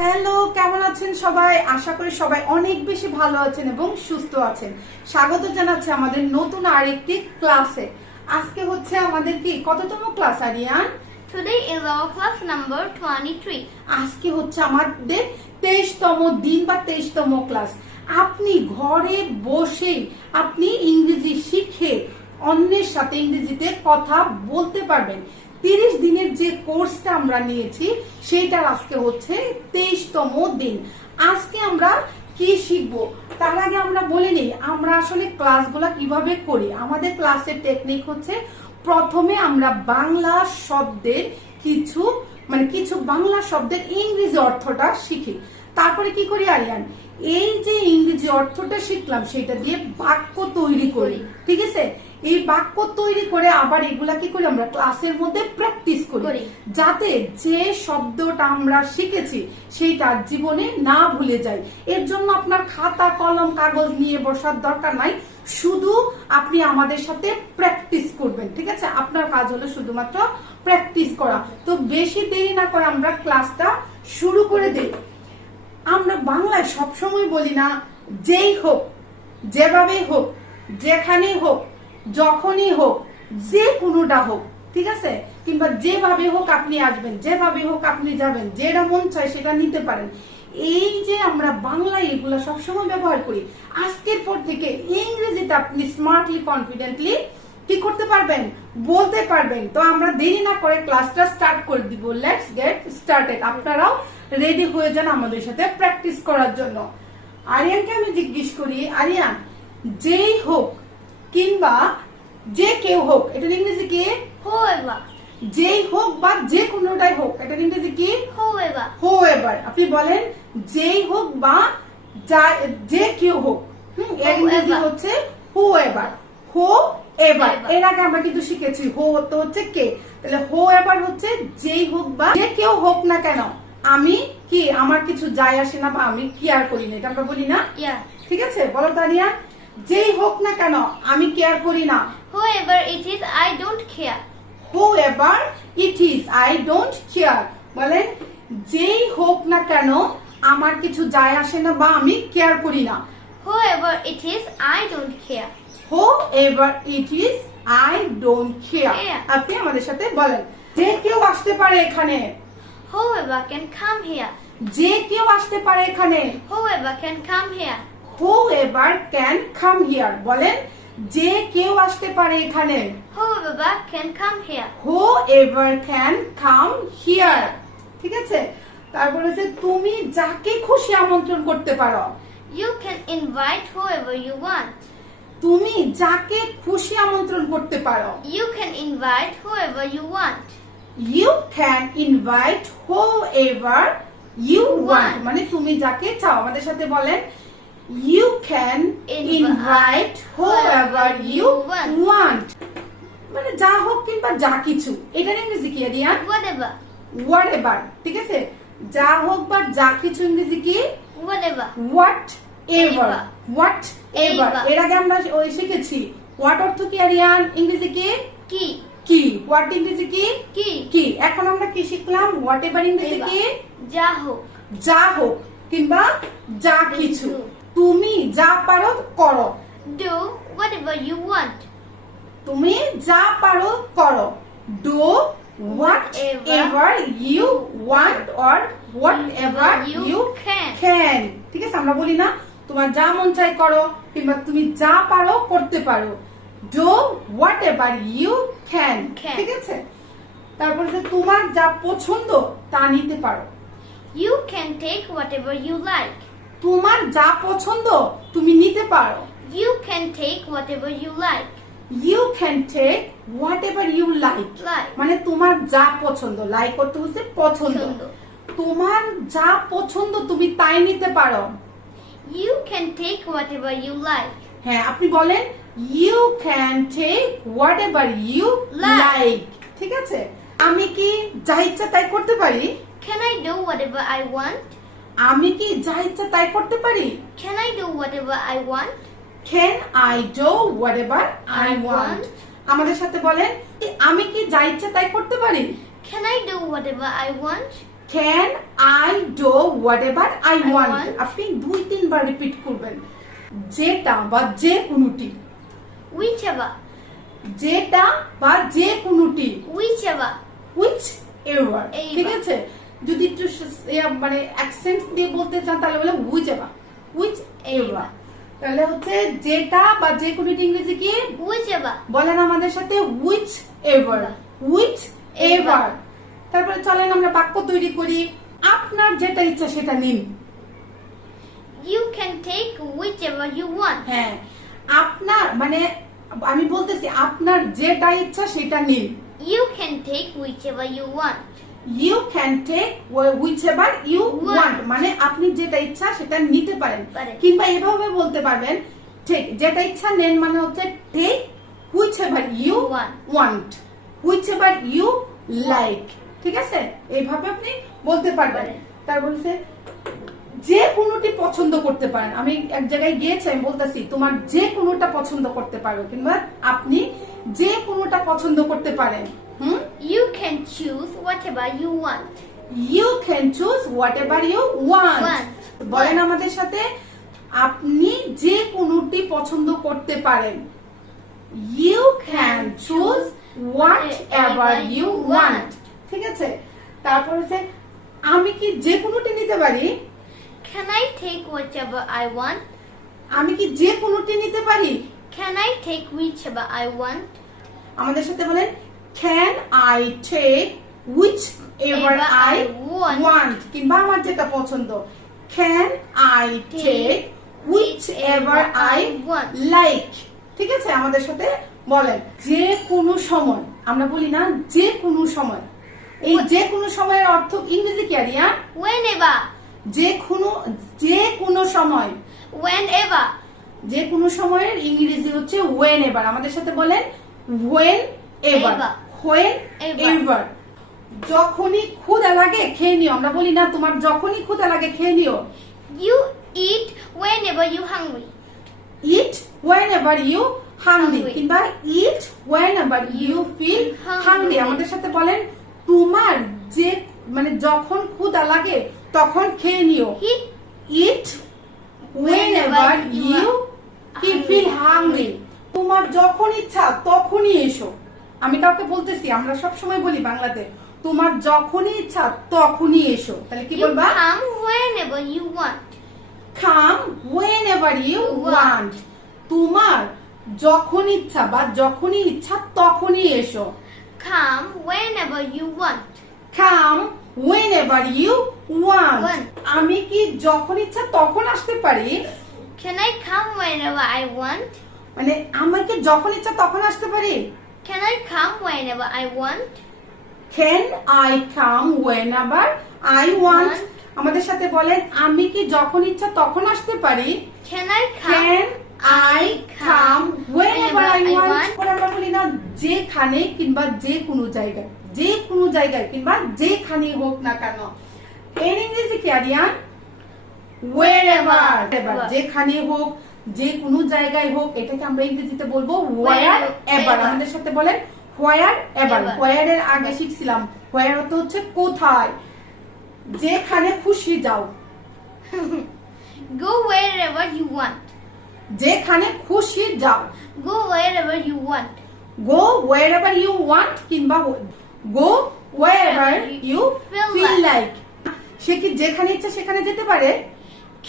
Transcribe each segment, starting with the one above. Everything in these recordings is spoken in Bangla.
হ্যালো, কেমন আছেন সবাই? আশা করি সবাই অনেক বেশি ভালো আছেন এবং সুস্থ আছেন। স্বাগত জানাচ্ছি আমাদের নতুন আরেকটি ক্লাসে। আজকে হচ্ছে আমাদের কি কততম class Aryan? Today is our class number 23. আজকে হচ্ছে আমাদের 23তম দিন বা 23তম ক্লাস। আপনি ঘরে বসে আপনি ইংরেজি শিখে অন্যের সাথে ইংরেজিতে কথা বলতে পারবেন। 30 দিনের যে কোর্সটা আমরা নিয়েছি সেইটার আজকে হচ্ছে 23তম দিন। আজকে আমরা কি শিখবো তার আগে আমরা বলে নিই আমরা আসলে ক্লাসগুলো কিভাবে করি। আমাদের ক্লাসের টেকনিক হচ্ছে প্রথমে আমরা বাংলা শব্দের কিছু বাংলা শব্দের ইংরেজি অর্থটা শিখি। তারপরে কি করি আরিয়ান, এই যে ইংরেজি অর্থটা শিখলাম সেটা দিয়ে বাক্য তৈরি করি। ঠিক আছে, এই বাক্য তৈরি করে আবার এগুলা কি করি আমরা ক্লাসের মধ্যে প্র্যাকটিস করি, যাতে যে শব্দটা আমরা শিখেছি সেইটা জীবনে না ভুলে যাই। এর জন্য আপনার খাতা কলম কাগজ নিয়ে বসার দরকার নাই, শুধু আপনি আমাদের সাথে প্র্যাকটিস করবেন। ঠিক আছে, আপনার কাজ হলো শুধুমাত্র প্র্যাকটিস করা। তো বেশি দেরি না করে আমরা ক্লাসটা শুরু করে দিই। আমরা বাংলায় সবসময় বলি না যেই হোক, যেভাবেই হোক, যেখানেই হোক, যখনই হোক, যে কোনোটা হোক, ঠিক আছে, কিংবা যেভাবে হোক আপনি আসবেন, যেভাবে হোক আপনি যাবেন, যেটা মন চায় সেটা নিতে পারেন। এই যে আমরা বাংলায় এগুলো সবসময় ব্যবহার করি, আজকের পর থেকে ইংরেজিতে আপনি স্মার্টলি কনফিডেন্টলি কি করতে পারবেন, বলতে পারবেন। তো আমরা দেরি না করে ক্লাসটা স্টার্ট করে দিব। Let's get started. আপনারাও রেডি হয়ে যান আমাদের সাথে প্র্যাকটিস করার জন্য। আরিয়ানকে আমি জিজ্ঞেস করি, আরিয়ান যেই হোক কিংবা যে কেউ হোক এটার ইংরেজি কি? However. যেই হোক বা যে কোনোটাই হোক এটার ইংরেজি কি? However. হোয়েভার। আপনি বলেন যেই হোক বা যে কেউ হোক, এর ইংরেজি হচ্ছে হোয়েভার। হোয়েভার এর আগে আমরা কিন্তু শিখেছি হো তো হচ্ছে কে, তাহলে হোয়েভার হচ্ছে যেই হোক বা যে কেউ হোক না কেন আমি কি, আমার কিছু যায় আসে না বা আমি কেয়ার করি না, এটা আমরা বলি না? ঠিক আছে, বলো তারিয়া, যেই হোক না কেন আমি কেয়ার করি না। Whoever it is, I don't care. Whoever it is, I don't care. বলেন যেই হোক না কেন আমার কিছু যায় আসে না বা আমি কেয়ার করি না। Whoever it is, I don't care. Whoever it is, I don't care. আপনি আমাদের সাথে বলেন যে কেউ আসতে পারে এখানে। Whoever can come here. যে কেউ আসতে পারে এখানে। Whoever can come here. Whoever can come here. বলেন যে কেউ আসতে পারে এখানে। Whoever can come here. Whoever can come here. ঠিক আছে, তারপরে যে তুমি যাকে খুশি আমন্ত্রণ করতে পারো। You can invite whoever you want. তুমি যাকে খুশি আমন্ত্রণ করতে পারো। You can invite whoever you want. You can invite whoever you want. মানে তুমি যাকে চাও। আমাদের সাথে বলেন You can invite whoever you want. মানে যা হোক কিংবা যা কিছু, এটার ইংরেজি কি আরিয়ান? Whatever. Whatever. ঠিক আছে, যা হোক বা যা কিছু ইংরেজি কি? Whatever. Whatever. Whatever. এর আগে আমরা ওই শিখেছি হোয়াট অর্থ কি আরিয়ান, ইংরেজি কি? কি। কি। হোয়াট ইংরেজি কি? কি। কি। এখন আমরা কি শিখলাম? হোয়াটএভার ইংরেজি কি? যা হোক। যা হোক কিংবা যা কিছু। তুমি যা পারো করো। Do whatever you want. তুমি যা পারো করো। Do whatever you want or whatever you can. ঠিক আছে, আমরা বলি না তোমার যা মন চাই করো কিংবা তুমি যা পারো করতে পারো। Do whatever you can. ঠিক আছে, তারপরে যে তোমার যা পছন্দ তা নিতে পারো। You can take whatever you like. তোমার যা পছন্দ তুমি নিতে পারো। You can take whatever you like. You can take whatever you like. মানে তোমার যা পছন্দ, লাইক করতে হচ্ছে পছন্দ। তোমার যা পছন্দ তুমি তাই নিতে পারো। You can take whatever you like. হ্যাঁ, আপনি বলেন You can take whatever you like. ঠিক আছে, আমি কি যা ইচ্ছা তাই করতে পারি? Can I do whatever I want? আমি কি যা ইচ্ছা তাই করতে পারি? Can I do whatever I want? Can I do whatever I want? আমাদের সাথে বলেন আমি কি যা ইচ্ছা তাই করতে পারি? Can I do whatever I want? Can I do whatever I want. want. আপনি 2-3 বার রিপিট করবেন। যেটা বা যে কোনোটি, whichever, যেটা বা যে কোনোটি, whichever, হুইচ এভার। Ever. ঠিক আছে, যদি একটু মানে অ্যাকসেন্ট দিয়ে বলতে চান তাহলে বলে হুইচ এভার, হুইচ এভার। তাহলে হচ্ছে যেটা বা যে কোনোটি ইংরেজি কি whichever, বলেন আমাদের সাথে, হুইচ এভার, হুইচ এভার। তারপরে চলেন আমরা বাক্য তৈরি করি। আপনার যেটা ইচ্ছা সেটা নিন। you can take whichever you want, হ্যাঁ, আপনার মানে আমি বলতেছি আপনার যেটা ইচ্ছা সেটা নিন। you can take whichever you want, you can take whichever you Want. Want, মানে আপনি যেটা ইচ্ছা সেটা নিতে পারেন। পারেন। কিংবা এভাবে বলতে পারবেন, ঠিক যেটা ইচ্ছা নেন মানে হচ্ছে take whichever you Want. Want, whichever you like. ঠিক আছে, এইভাবে আপনি বলতে পারবেন। পারেন। তার বলছে যে কোনোটি পছন্দ করতে পারেন। আমি এক জায়গায় গিয়েছি, আমি বলতেছি তোমার যে কোনোটা পছন্দ করতে পারো, কিংবা আপনি যে কোনোটা পছন্দ করতে পারেন। you can choose whatever you want, You can choose whatever you want. Want. বলেন আমাদের সাথে, আপনি যে কোনোটি পছন্দ করতে পারেন। You can choose whatever you want. ঠিক আছে, তারপর হচ্ছে আমি কি যে কোনোটি নিতে পারি? can I take whichever I want, আমি কি যে কোনোটি নিতে পারি? can I take whichever I want, আমাদের সাথে বলেন, can I take whichever Ever I I want, কিংবা আমার যেটা পছন্দ। can I take whichever I want, like। ঠিক আছে, আমাদের সাথে বলেন, যে কোনো সময়। আমরা বলি না যে কোনো সময়, এই যে কোনো সময়ের অর্থ ইংরেজি কি আরিয়া? whenever, যে কোনো সময়, whenever, যে কোনো সময়ের ইংরেজি হচ্ছে whenever। আমাদের সাথে বলেন whenever, Ever. whenever। যখনই ক্ষুধা লাগে খেয়ে নিও। আমরা বলি না তোমার যখনই ক্ষুধা লাগে খেয়ে নিও। you eat whenever you hungry, eat whenever you hungry, Hungry. কিংবা eat whenever you feel Hungry. hungry। আমাদের সাথে বলেন, তোমার যে মানে যখন ক্ষুধা লাগে তখন খেয়ে নিও। he eat whenever you feel hungry। তোমার যখন ইচ্ছা তখনই এসো। আমি কাউকে বলতেছি, আমরা সব সময় বলি বাংলাতে, তোমার যখনই ইচ্ছা তখনই এসো। তাহলে কি you বলবা? come whenever you want, come whenever you want। তোমার যখন ইচ্ছা বা যখনই ইচ্ছা তখনই এসো। come whenever you want, come whenever you want। Want. আমি কি যখন ইচ্ছা তখন আসতে পারি? can I come whenever I want, মানে আমাকে যখন ইচ্ছা তখন আসতে পারি? can I come whenever I want, can I come whenever I want। আমাদের সাথে বলেন, আমি কি যখন ইচ্ছা তখন আসতে পারি? can I come, can I come whenever I want। পরে আমরা বলি না যেখানে কিংবা যে কোনো জায়গায়, যে কোনো জায়গায় কিংবা যেখানে হোক না কেন। এর ইংরেজি কি আরিয়ান? wherever। যেখানে হোক, যে কোনো জায়গায় হোক, এটাকে আমরা ইংরেজিতে বলবো wherever। আমাদের সাথে বলেন wherever। where এর আগে শিখছিলাম where অর্থ হচ্ছে কোথায়। যেখানে খুশি যাও, go wherever you want, যেখানে খুশি যাও। go wherever you want, go wherever you want কিংবা go wherever you feel like। সে কি যেখানে ইচ্ছা সেখানে যেতে পারে?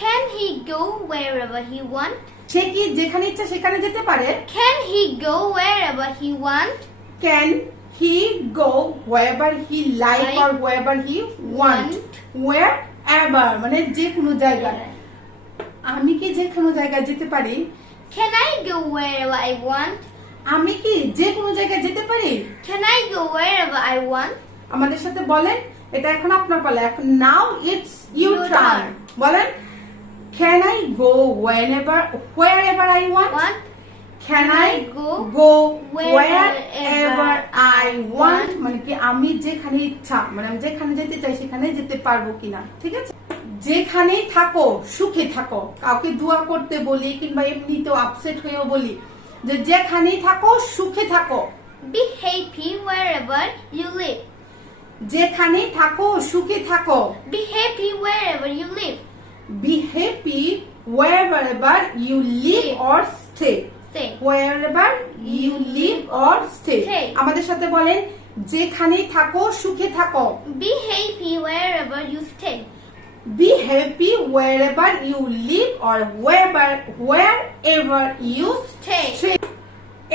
can he go wherever he want, সে কি যেখানে ইচ্ছা সেখানে যেতে পারে? can he go wherever he want, can he go wherever he like or wherever he want। wherever মানে যে কোনো জায়গায়। আমি কি যে কোনো জায়গায় যেতে পারি? can I go wherever I want, আমি কি যে কোনো জায়গায় যেতে পারি? can I go wherever I want, আমাদের সাথে বলেন, এটা এখন আপনার পালা। এখন now it's your Your turn. turn. বলেন, can I go wherever I want? can I go wherever I want মানে কি আমি যেখানে ইচ্ছা, মানে আমি যেখানে যেতে চাই সেখানে যেতে পারবো কিনা। ঠিক আছে, যেখানেই থাকো সুখে থাকো। কাউকে দোয়া করতে বলি কিংবা এমনিতেও আপসেট হয়েও বলি যে যেখানেই থাকো সুখে থাকো। be happy wherever you live, যেখানে থাকো সুখে থাকো। Be happy wherever you live. Be happy wherever you live or stay. Stay. Wherever you live or stay. Stay. আমাদের সাথে বলেন যেখানে থাকো সুখে থাকো। Be happy wherever you stay. Be happy wherever you live or wherever you Stay. stay.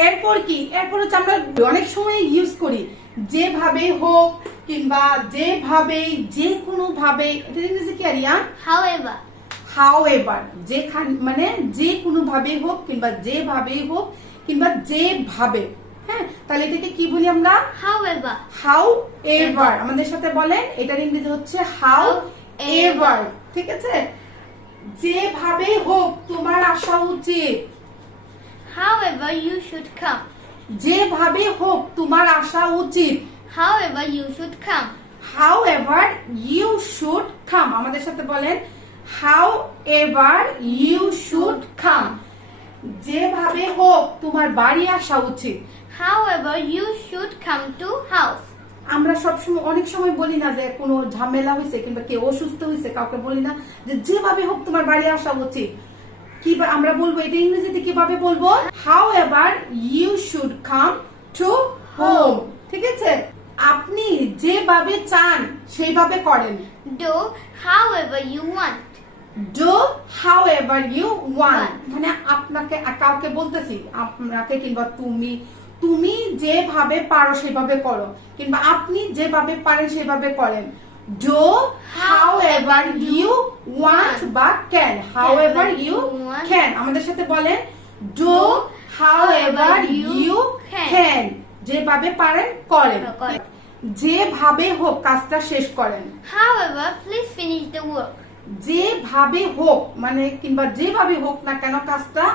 এরপর কি? এরপর হচ্ছে আমরা অনেক সময় ইউজ করি যেভাবে হোক কিংবা যেভাবে যে কোনো ভাবে, এটা ইংরেজি কি আরিয়ান? However. However, যেখানে মানে যে কোনো ভাবে হোক কিংবা যেভাবে হোক কিংবা যেভাবে, হ্যাঁ, তাহলে এটাকে কি বলি আমরা? However. However, আমাদের সাথে বলেন এটার ইংরেজি হচ্ছে however, ঠিক আছে? যেভাবে হোক তোমার আসা উচিত। However, you should come. যেভাবে হোক তোমার আসা উচিত। However, you should come. However, you should come. আমাদের সাথে বলেন however you should come. যেভাবে হোক তোমার বাড়ি আসা উচিত। However, you should come to house. আমরা সবসময় অনেক সময় বলি না যে কোনো ঝামেলা হয়েছে কিংবা কেউ অসুস্থ হয়েছে, কাউকে বলি না যে যেভাবে হোক তোমার বাড়ি আসা উচিত। কি আমরা বলবো এটা ইংরেজিতে কিভাবে বলবো? However, you should come to home. ঠিক আছে? আপনি যেভাবে চান সেইভাবে করেন। Do however you want. Do however you want. মানে আপনাকে কাউকে বলতেছি, আপনাকে কিংবা তুমি যেভাবে পারো সেভাবে করো কিংবা আপনি যেভাবে পারেন সেভাবে করেন। Do however you want বা can. However you can. আমাদের সাথে বলেন do however you can. যেভাবে পারেন করেন। যেভাবে হোক কাজটা শেষ করেন। However, please finish the work. যেভাবে হোক মানে কিংবা যেভাবে হোক না কেন কাজটা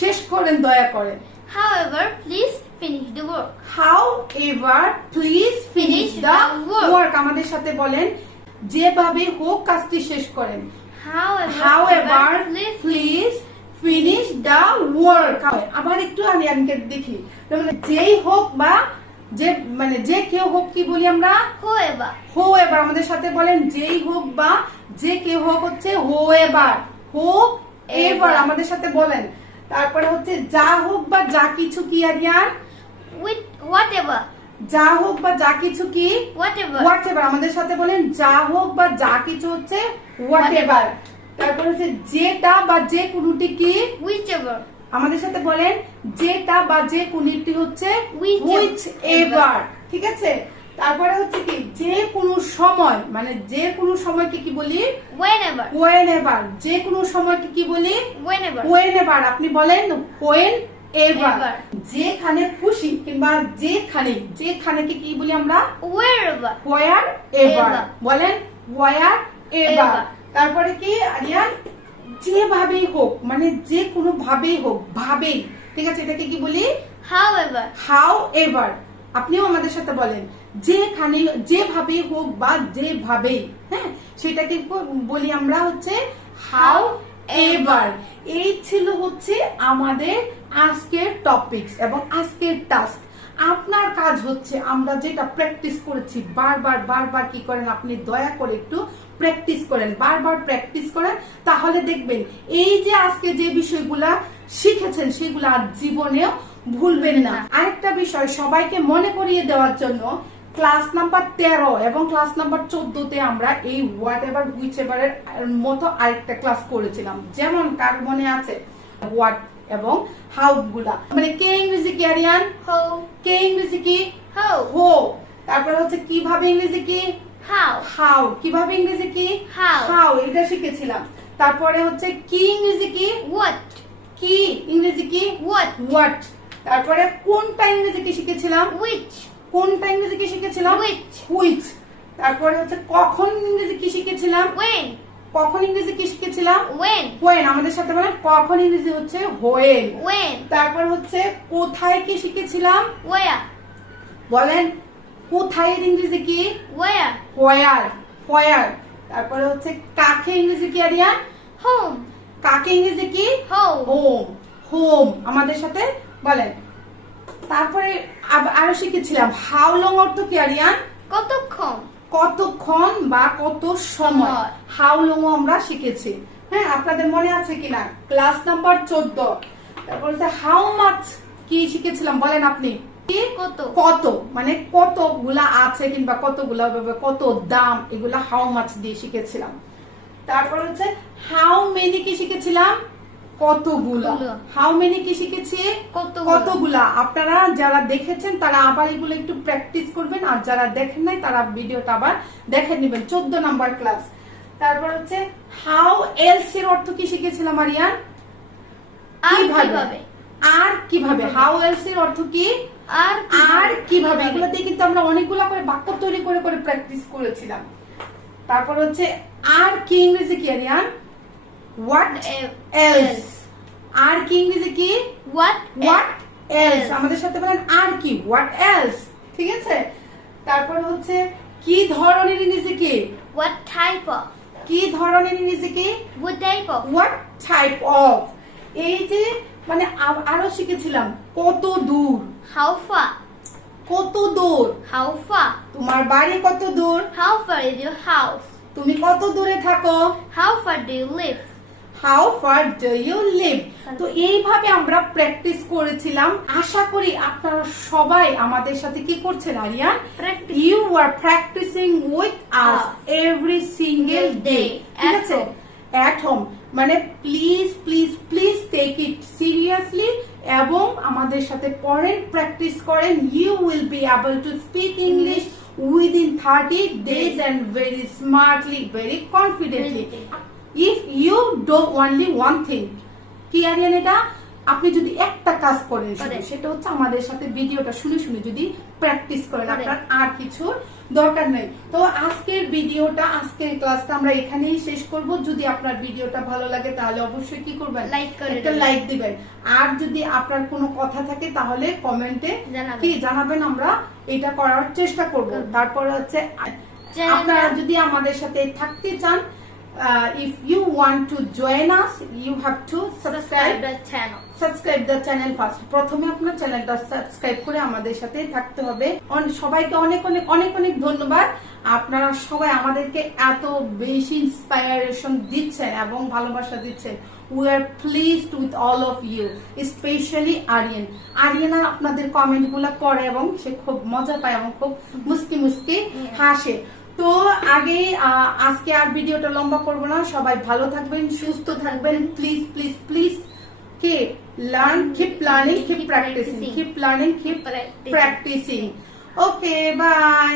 শেষ করেন দয়া করে। However, please finish the work. However, please finish the work. আমাদের সাথে বলেন যেভাবে হোক কাজটি শেষ করেন। However, please finish the work. আবার একটু আনিকে দেখি, মানে যেই হোক বা যে মানে যে কেউ হোক কি বলি আমরা? Whoever. Whoever. আমাদের সাথে বলেন যেই হোক বা যে কেউ হোক হচ্ছে whoever. Whoever. আমাদের সাথে বলেন। তারপরে হচ্ছে যা হোক বা যা কিছু কি আরিয়ান? With whatever. যা হোক বা যা কিছু কি? Whatever. Whatever. আমাদের সাথে বলেন যা হোক বা যা কিছু হচ্ছে whatever. তারপর হচ্ছে যেটা বা যে কোনোটি কি? Whichever. আমাদের সাথে বলেন যেটা বা যে কোনোটি হচ্ছে whichever. ঠিক আছে? তারপরে হচ্ছে কি যে কোনো সময় মানে যে কোনো সময়কে কি বলি? Whenever. Whenever. যে কোনো সময়কে কি বলি? Whenever. Whenever. আপনি বলেন whenever. যেখানে খুশি কিংবা যেখানেকে কি বলি আমরা? Wherever. Wherever. বলেন wherever. তারপরে কি আরিয়ান? যেভাবেই হোক মানে যে কোনো ভাবেই হোক, ভাবেই, ঠিক আছে? এটাকে কি বলি? However. However. আপনিও আমাদের সাথে বলেন যেখানে যেভাবেই হোক বা যেভাবেই, হ্যাঁ, সেটাকে বলি আমরা হচ্ছে however. এই ছিল হচ্ছে আমাদের আজকের টপিকস এবং আজকের টাস্ক। আপনার কাজ হচ্ছে আমরা যেটা প্র্যাকটিস করেছি বারবার কি করেন আপনি দয়া করে একটু প্র্যাকটিস করেন, বারবার প্র্যাকটিস করেন, তাহলে দেখবেন এই যে আজকে যে বিষয়গুলা শিখেছেন সেগুলা আর জীবনেও ভুলবেন না। আরেকটা বিষয় সবাইকে মনে করিয়ে দেওয়ার জন্য ক্লাস নাম্বার 13 এবং ক্লাস নাম্বার 14 তে আমরা এই হোয়াট এভার হুইচ এভার এর মতো আরেকটা ক্লাস করেছিলাম। যেমন কার মনে আছে? হোয়াট এবং হাউ গুলা মানে কে ইংরেজি কি আরিয়ান? How. কে ইংরেজি কি? How. হো। তারপরে হচ্ছে কিভাবে ইংরেজি কি? How. হাউ। কিভাবে ইংরেজি কি? How. হাউ, এটা শিখেছিলাম। তারপরে হচ্ছে কি ইংরেজি কি? What. কি ইংরেজি কি? What. হোয়াট। তারপরে কোনটা ইংরেজি কি শিখেছিলাম? Which. কোনটা ইংরেজি কি শিখেছিলাম? Which. হুইচ। তারপরে হচ্ছে কখন ইংরেজি কি শিখেছিলাম? When. কখন ইংরেজি কি শিখেছিলাম? When. হোয়েন। আমাদের সাথে বলেন কখন ইংরেজি হচ্ছে হোয়েন। When. তারপর হচ্ছে কোথায় কি শিখেছিলাম? Where. বলেন কোথায় এর ইংরেজি কি? Where. হোয়ার। হোয়ার। তারপরে হচ্ছে কাকে ইংরেজি কি আরিয়ান? Home. কাকে ইংরেজি কি? Home. হোম। হোম। আমাদের সাথে বলেন। তারপরে আরো শিখেছিলাম হাউ লং অর্থ কি আরিয়ান? কতক্ষণ. কতক্ষণ বা কত সময়, হাউ লং আমরা শিখেছি। হ্যাঁ, আপনাদের মনে আছে কিনা? Class number 14। তারপর হচ্ছে হাউ মাচ কি শিখেছিলাম বলেন আপনি? কত মানে কতগুলা আছে কিংবা কতগুলা কত দাম, এগুলা হাউ মাচ দিয়ে শিখেছিলাম। তারপর হচ্ছে হাউ মেনি কি শিখেছিলাম? কতগুলা। হাউ মেনি কি শিখেছি? কতগুলা। আপনারা যারা দেখেছেন তারা আবার এগুলো একটু প্র্যাকটিস করবেন, আর যারা দেখেন নাই তারা ভিডিওটা আবার দেখে নেবেন। 14 নাম্বার ক্লাস। তারপর হচ্ছে হাউ এলস এর অর্থ কি শিখেছিলাম আরিয়ান? কিভাবে। আর কিভাবে। হাউ এলস এর অর্থ কি? আর কিভাবে। এগুলো দিয়ে কিন্তু আমরা অনেকগুলা করে বাক্য তৈরি করে করে প্র্যাকটিস করেছিলাম। তারপর হচ্ছে আর কি ইংরেজি কি আরিয়ান? What else. আর কি ইংরেজি কি? What else. আমাদের সাথে বলেন আর কি? What else. ঠিক আছে। তারপর হচ্ছে কি ধরনের ইংরেজি কি? What type of. কি ধরনের ইংরেজি কি? What type of. What type of. এই যে মানে আরো শিখেছিলাম কত দূর। How far. কত দূর। How far. তোমার বাড়ি কত দূর? How far is your house. তুমি কত দূরে থাকো? How far do you live. How far do you live. তো এইভাবে আমরা প্র্যাকটিস করেছিলাম। আশা করি আপনারা সবাই আমাদের সাথে কি করছেন Aryan? You are practicing with us every single day. ঠিক আছে? At home. মানে please please please take it seriously এবং আমাদের সাথে পড়েন, প্র্যাকটিস করেন। You will be able to speak English within 30 days and very smartly, very confidently. If you do only one thing, কি আরিয়ান এটা? আপনি যদি একটা কাজ করেন সেটা হচ্ছে আমাদের সাথে ভিডিওটা শুনে শুনে যদি প্র্যাকটিস করেন, আপনার আর কিছুর দরকার নেই। তো আজকের ভিডিওটা, আজকের ক্লাসটা আমরা এখানেই শেষ করব। যদি আপনার ভিডিওটা ভালো লাগে তাহলে অবশ্যই কি করবেন? একটা লাইক দিবেন। আর যদি আপনার কোনো কথা থাকে তাহলে কমেন্টে কি জানাবেন, আমরা এটা করার চেষ্টা করব। তারপর হচ্ছে আপনারা যদি আমাদের সাথে থাকতে চান, if you want to join us, you have to subscribe the channel first. প্রথমে আপনার চ্যানেলটা সাবস্ক্রাইব করে আমাদের সাথে থাকতে হবে। সবাইকে অনেক অনেক অনেক অনেক ধন্যবাদ। আপনারা সবাই আমাদেরকে এত বেশি ইন্সপায়ারেশন দিচ্ছেন এবং ভালোবাসা দিচ্ছেন। We are pleased with all of you, especially Aryan. Ariana আপনাদের কমেন্ট গুলা পড়ে এবং সে খুব মজা পায় এবং খুব মুস্কি মুস্কি হাসে। তো আগে আজকে আর ভিডিওটা লম্বা করবো না। সবাই ভালো থাকবেন, সুস্থ থাকবেন। প্লিজ প্লিজ প্লিজ কে learn, keep learning, keep practising, keep learning, keep practising. Okay, by.